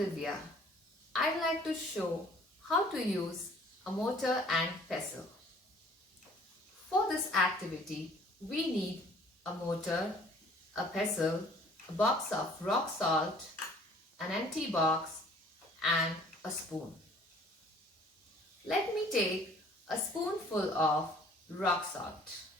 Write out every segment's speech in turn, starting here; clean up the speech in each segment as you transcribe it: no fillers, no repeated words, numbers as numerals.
Divya. I'd like to show how to use a mortar and pestle. For this activity, we need a mortar, a pestle, a box of rock salt, an empty box, and a spoon. Let me take a spoonful of rock salt.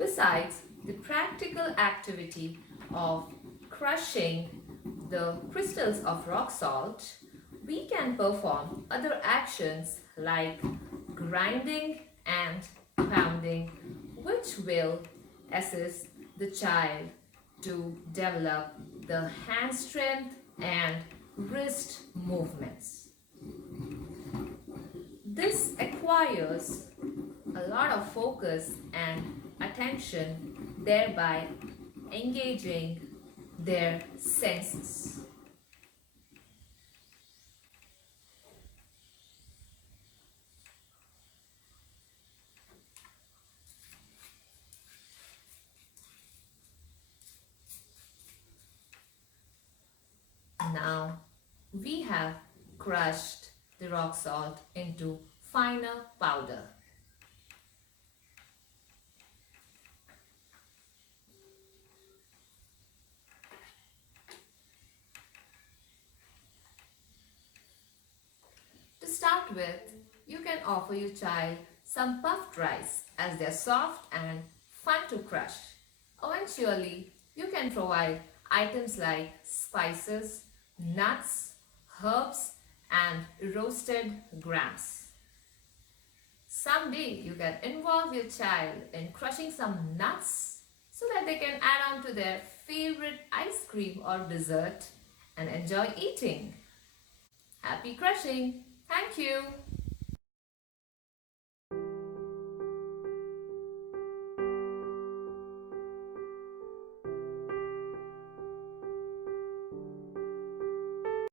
Besides the practical activity of crushing the crystals of rock salt, we can perform other actions like grinding and pounding, which will assist the child to develop the hand strength and wrist movements. This acquires a lot of focus and attention, thereby engaging their senses. Now we have crushed the rock salt into finer powder. To start with, you can offer your child some puffed rice as they're soft and fun to crush. Eventually, you can provide items like spices, nuts, herbs, and roasted grams. Someday, you can involve your child in crushing some nuts so that they can add on to their favorite ice cream or dessert and enjoy eating. Happy crushing! Thank you.